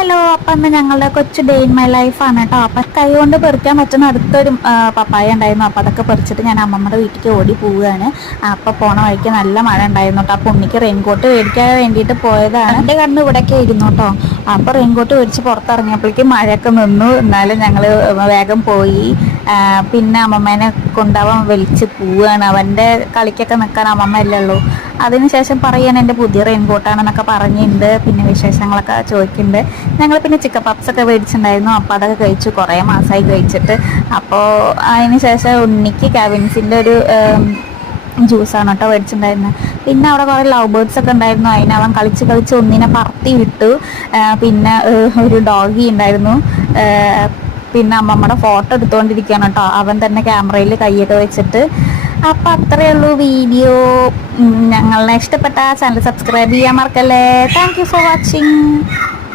Hello, അപ്പം ഇന്ന് ഞങ്ങളുടെ കൊച്ചു ഡേ ഇൻ മൈ ലൈഫാണ് കേട്ടോ. അപ്പം കൈ കൊണ്ട് പെറിക്കാൻ പറ്റുന്ന അടുത്തൊരു പപ്പായ ഉണ്ടായിരുന്നു. അപ്പം അതൊക്കെ പറിച്ചിട്ട് ഞാൻ അമ്മമ്മയുടെ വീട്ടിലേക്ക് ഓടി പോവുകയാണ്. അപ്പം പോണ വഴിക്ക് നല്ല മഴ ഉണ്ടായിരുന്നു കേട്ടോ. അപ്പം ഉണ്ണിക്ക് റെയിൻകോട്ട് മേടിക്കാൻ വേണ്ടിയിട്ട് പോയതാണ്. എൻ്റെ കണ്ണ് ഇവിടെയൊക്കെ ഇരുന്നു കേട്ടോ. അപ്പോൾ റെയിൻകോട്ട് മേടിച്ച് പുറത്തിറങ്ങിയപ്പോഴേക്കും മഴയൊക്കെ നിന്നു. എന്നാലും ഞങ്ങൾ വേഗം പോയി. പിന്നെ അമ്മമ്മേനെ കൊണ്ടുപോകാൻ വലിച്ച് പോവുകയാണ്. അവൻ്റെ കളിക്കൊക്കെ നിൽക്കാൻ അമ്മമ്മയല്ലേ ഉള്ളൂ. അതിനുശേഷം പറയാണ് എൻ്റെ പുതിയ റെയിൻകോട്ടാണെന്നൊക്കെ പറഞ്ഞിട്ടുണ്ട്. പിന്നെ വിശേഷങ്ങളൊക്കെ ചോദിക്കുന്നുണ്ട്. ഞങ്ങൾ പിന്നെ ചിക്കൻ പപ്സൊക്കെ മേടിച്ചിട്ടുണ്ടായിരുന്നു. അപ്പോൾ അതൊക്കെ കഴിച്ചു, കുറേ മാസമായി കഴിച്ചിട്ട്. അപ്പോൾ അതിന് ശേഷം ഉണ്ണിക്ക് കാവിൻസിൻ്റെ ഒരു ജ്യൂസാണ് കേട്ടോ മേടിച്ചിട്ടുണ്ടായിരുന്നത്. പിന്നെ അവിടെ കുറേ ലവ് ബേർഡ്സ് ഒക്കെ ഉണ്ടായിരുന്നു. അതിന് അവൻ കളിച്ച് കളിച്ച് ഒന്നിനെ പറത്തി വിട്ടു. പിന്നെ ഒരു ഡോഗി ഉണ്ടായിരുന്നു. പിന്നെ അമ്മമ്മയുടെ ഫോട്ടോ എടുത്തുകൊണ്ടിരിക്കുകയാണ് കേട്ടോ, അവൻ തന്നെ ക്യാമറയിൽ കൈയൊക്കെ വെച്ചിട്ട്. അപ്പം അത്രയേ ഉള്ളൂ വീഡിയോ. ഞങ്ങളെ ഇഷ്ടപ്പെട്ട ചാനൽ സബ്സ്ക്രൈബ് ചെയ്യാൻ മറക്കല്ലേ. Thank you for watching.